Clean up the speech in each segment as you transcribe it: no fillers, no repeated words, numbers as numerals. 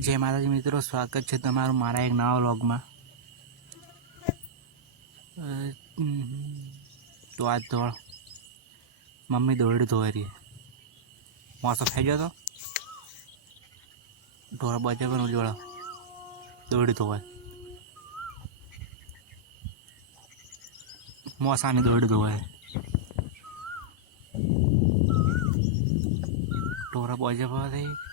जय माताजी मित्रों, स्वागत है तमारू मारा एक नवा व्लॉग में। तो आज तो मम्मी दौड़ी धोई रही है। मौसम खाई जाओ तो ढोरा बचे पर जोड़ा दौड़ी धोए मौसा ने दौड़ी धोए ढोरा बचे पर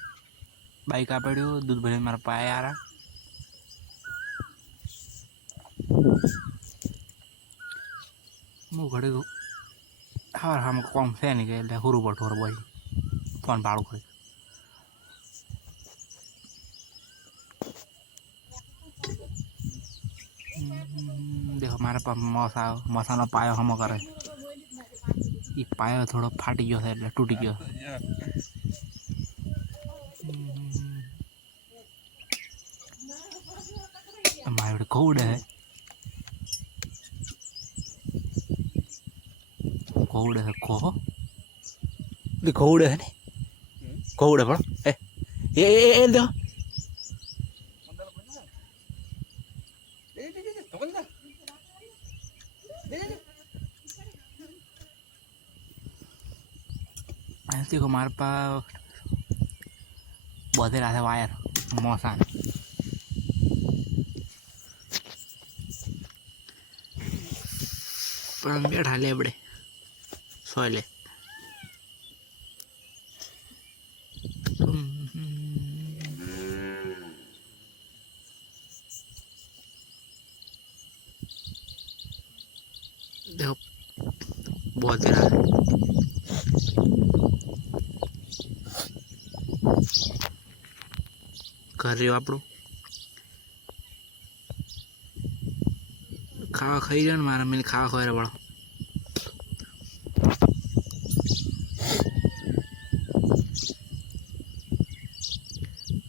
बाइक आ पड़ू दूध भरे मारा पाए आ रहा मु घड़ी हाँ हम कौन से नहीं गए हुरू पर ढोरा बजे फोन भाड़ू खड़ी देखो हमारे पास मौसा ना पायो हम करे ये पायो थोड़ा फाटी गयो है એટલે તૂટી ગયો मारे कोड है को ये कोड है ने कोड है पर ए दो ऐसे को हमारे पास बहुत रहा वायर मौसा पर बैठा ले बड़े सोले देखो बहुत रहा है कर रही हो आप खावा खाई जाओ मारा मैंने खावा खोया बड़ा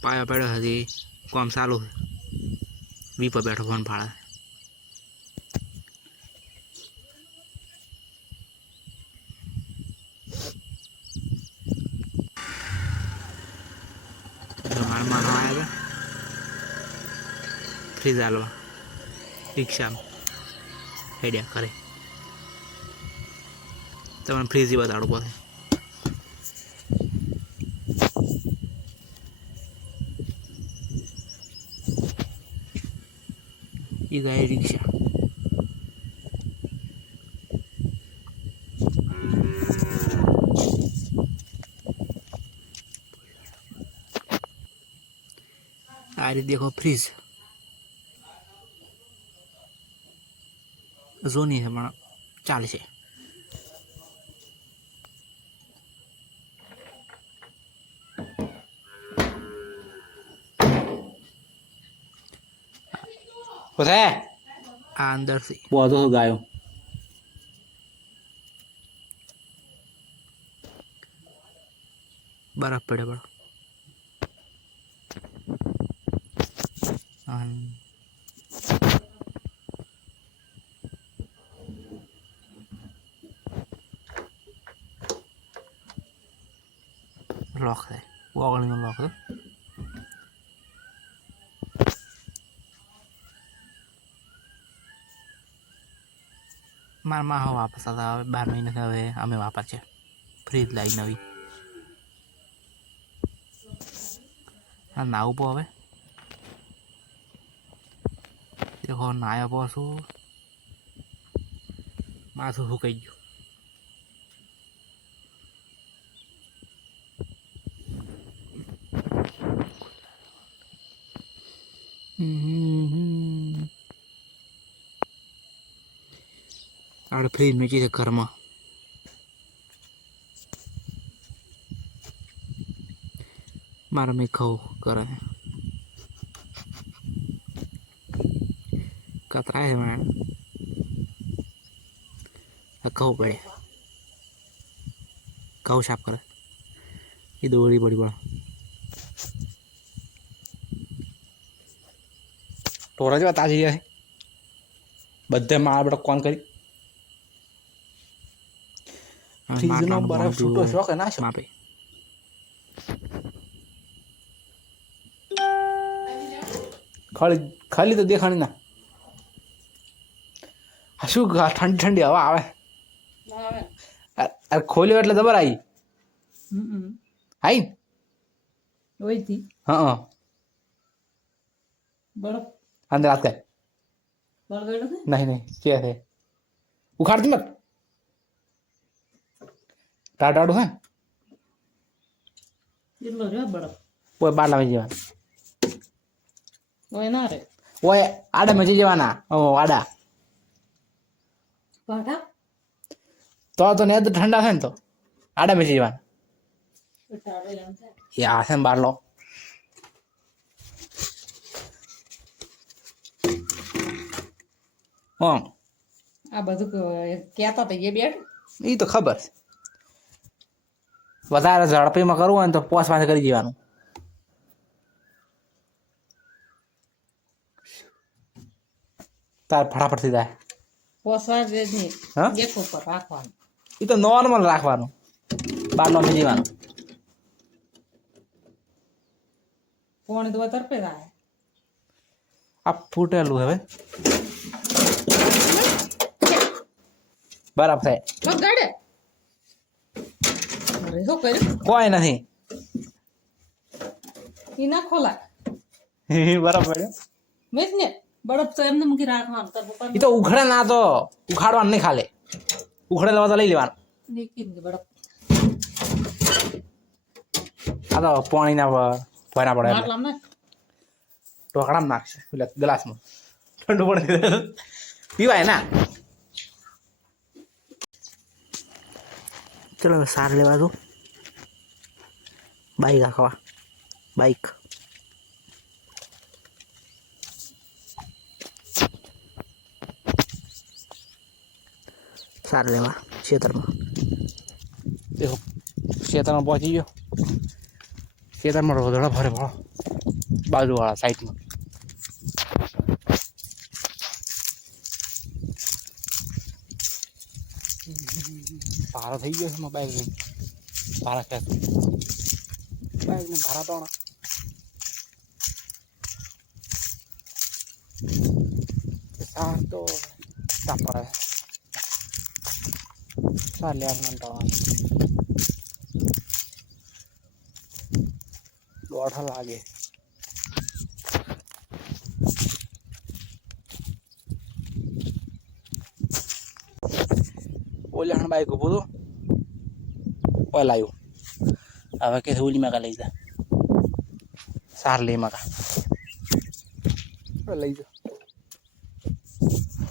पाया पेड़ हजी काम चालू है वी पर बैठो फोन फाड़ा आया फ्रीज आलवा रिक्शा में हेडिया करे तमने फ्रीज ही बताड़ू पड़े ये गए रिक्शा आ रही देखो फ्रीज जोनी है पण चाल से अंदर से बहुत हो गायो बर्फ पड़े बड़ा लॉक है वो अगली में लॉक है मार माँ हो वापस आता 12 महीने से हवे हमें वापस है फ्रीज लाई नवी हाँ नाव पो हवे देखो नाया पशु माथु हुकाई गयो आड़ फ्रीज में चीज घर में मारा में खाओ करे कतरा है मैं खाओ पड़े खाओ साफ करे ये दौड़ी बड़ी बड़ा टोरा जो ताजी है बधे मार बड़ा कौन करी फ्रीज नो बर्फ छूटो शो के ना शो ખાલી ખાલી તો દેખાણી ના શું ઠંડી ઠંડી હવા આવે અરે ખોલ્યો એટલે જબર આવી આવી હા અંદર હાથ કર નહીં નહીં કે છે ઉખાડતી મત ટાટાડું હે ઓય બાટલા માં જવાના ઓય ના રે ઓય આડા માં જવાના ઓ આડા બાટા તો ને તો ઠંડા છે ને તો આડા માં જવાના યા છે બાટલો હા આ બધું કહેતા હતા એ બેઠ એ તો ખબર છે વધારે ઝડપીમાં કરવું હોય ને તો પોસ પાસે કરી દેવાનું તાર ફટાફટ થઈ જાય પોસવા જ નહીં એક ઉપર રાખવાનું એ તો નોર્મલ રાખવાનું બાટલો માં જીવાનું પોણી તો તરપે જાય આ ફૂટેલું હવે બરાબર થાય કોઈ નથી ના ખોલાય બરાબર ને બરફ તો એમને મૂકી રાખવાનું એ તો ઉખડે ના તો ઉખાડવાનું નહીં ખાલે ઉખડેલા તો લઈ લેવાનું બરફ આ તો પાણી ના ભરા પડે ઢોકળામાં નાખશે એટલે ગ્લાસમાં ઠંડુ પડે પીવાય ના ચલો સાર લેવા દો બાઈક આખવા બાઈક સાર લેવા ખેતરમાં દેખો ખેતરમાં પહોંચી ગયો ખેતરમાં રોધડા ભરે ભરો બાજુવાળા સાઈડમાં ભારો થઈ ગયો છે બાઈક લઈને ભાડા ખેંચ બાઈક ને ભાડા તો સાર તો પડે સાર લેવા દોઢ લાગે ઓલા બાઈક ઉભું હતું ઓલ આવ્યું હવે કે ઓલી માં લઈ જા સાર લઈ માં લઈ જા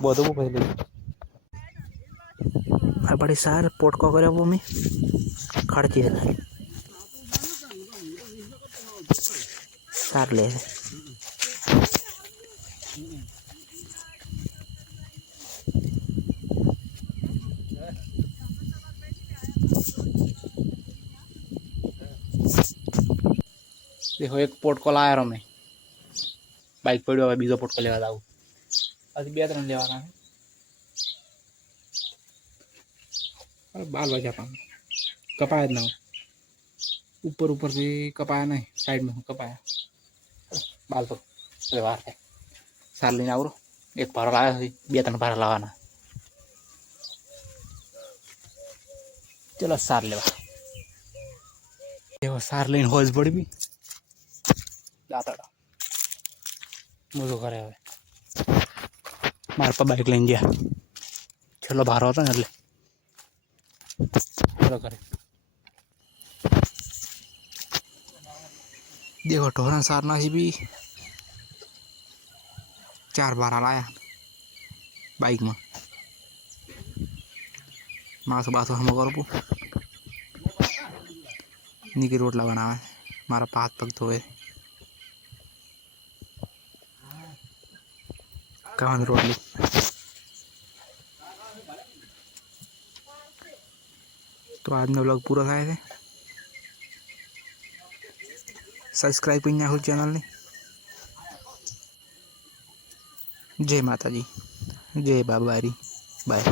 બધું પછી લઈ આ બડી સાર પોટકો કર્યો મમ્મી ખર્ચી સાર લે देखो एक पोटको लाया रो मैं बाइक पड़ो હવે બીજો પોટકો લેવા જાવ આજે બે ત્રણ લેવાના છે 12 વાગ્યા પામ કપાયા જ ના ઉપર ઉપર થી કપાયા નહીં સાઈડ માં કપાયા બાલ તો લેવા છે સાર લઈને આવરો એક ભારો લાવ્યો છે બે ત્રણ ભારા લાવવાના ચલો સાર લેવા એવો સાર લઈને હોજ પડી બી દાતાડા મોજો કરે હવે મારા પર બાઈક લઈને ગયા છેલ્લો ભારો હતો ને એટલે ચલો કરે देखो ढोरा सारना से भी 4 बार लाया बाइक में मास बात हम करो निकी रोटला बनावे मारा पात पग धोए कहाँ रोटली तो आज नो व्लॉग पूरा थाय छे सब्सक्राइब कर नाखो चैनल ने जय माता जी जय बाबारी बाय।